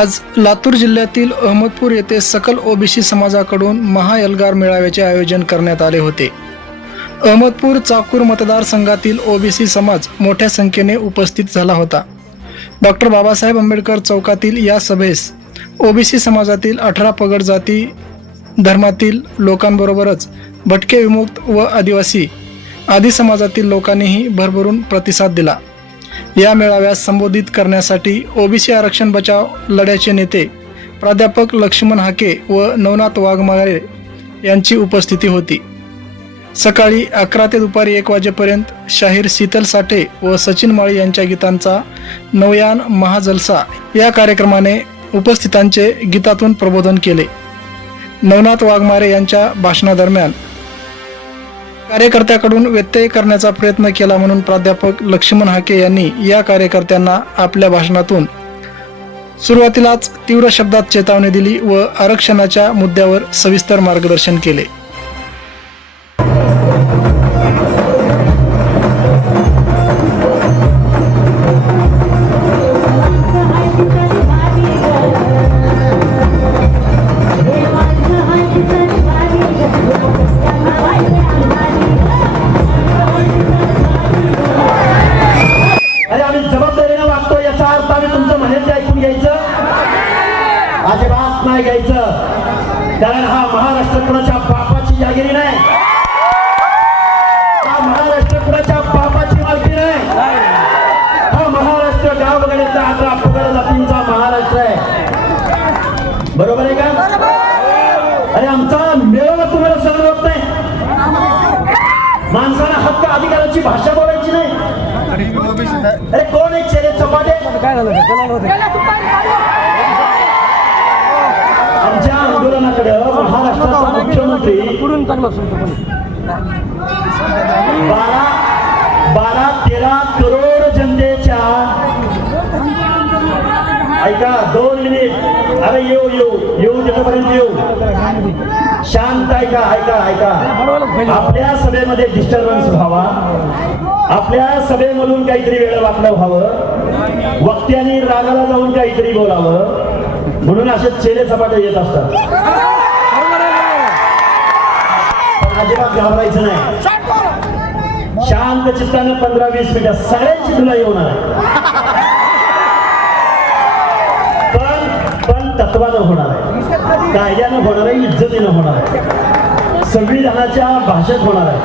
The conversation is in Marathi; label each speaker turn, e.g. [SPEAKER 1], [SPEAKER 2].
[SPEAKER 1] आज लातूर जिल्ह्यातील अहमदपूर येथे सकल ओबीसी समाजाकडून महाएल्गार मेळाव्याचे आयोजन करण्यात आले होते. अहमदपूर चाकूर मतदारसंघातील ओबीसी समाज मोठ्या संख्येने उपस्थित झाला होता. डॉक्टर बाबासाहेब आंबेडकर चौकातील या सभेस ओबीसी समाजातील अठरा पगड जाती धर्मातील लोकांबरोबरच भटके विमुक्त व आदिवासी आदी समाजातील लोकांनीही भरभरून प्रतिसाद दिला. या मेळाव्यास संबोधित करण्यासाठी ओबीसी आरक्षण बचाव लढ्याचे नेते प्राध्यापक लक्ष्मण हाके व नवनाथ वाघमारे यांची उपस्थिती होती. सकाळी अकरा ते दुपारी एक वाजेपर्यंत शाहीर शीतल साठे व सचिन माळी यांच्या गीतांचा नवयान महाजलसा या कार्यक्रमाने उपस्थितांचे गीतातून प्रबोधन केले. नवनाथ वाघमारे यांच्या भाषणादरम्यान कार्यकर्त्याकडून व्यत्यय करण्याचा प्रयत्न केला म्हणून प्राध्यापक लक्ष्मण हाके यांनी या कार्यकर्त्यांना आपल्या भाषणातून सुरुवातीलाच तीव्र शब्दात चेतावणी दिली व आरक्षणाच्या मुद्द्यावर सविस्तर मार्गदर्शन केले.
[SPEAKER 2] अजिबात नाही घ्यायचं. कारण हा महाराष्ट्र कुणाच्या बापाची जागिरी नाही. हा महाराष्ट्र कुणाच्या बापाची मालकी नाही. हा महाराष्ट्र गाव वगैरेचा अकरा पगड जातींचा महाराष्ट्र आहे. बरोबर आहे का? अरे आमचा मेळावा तुम्हाला सहन होत नाही. माणसाला हक्क अधिकाराची भाषा बोलायची नाही. अरे कोण आहे चेरे चपाटे? आमच्या आंदोलनाकडे महाराष्ट्राचा मुख्यमंत्री बारा बारा तेरा करोड जनतेच्या ऐका दोन मिनिट. अरे येऊ येऊ येऊ तिथपर्यंत येऊ. शांत ऐका ऐका ऐका. आपल्या सभेमध्ये डिस्टर्बन्स व्हावा. आपल्या सभेमधून काहीतरी वेळ वाकडं व्हावं. वक्त्याने रागाला जाऊन काहीतरी बोलावं. म्हणून असे चेले चपाट्या येत असतात. अजिबात घाबरायचं नाही. शांत चित्तानं पंधरा वीस मिनिटं सगळ्यांची तुला येणार आहे पण पण तत्वानं होणार आहे. कायद्यानं होणार आहे इज्जतीनं होणार आहे. संविधानाच्या भाषेत होणार आहे.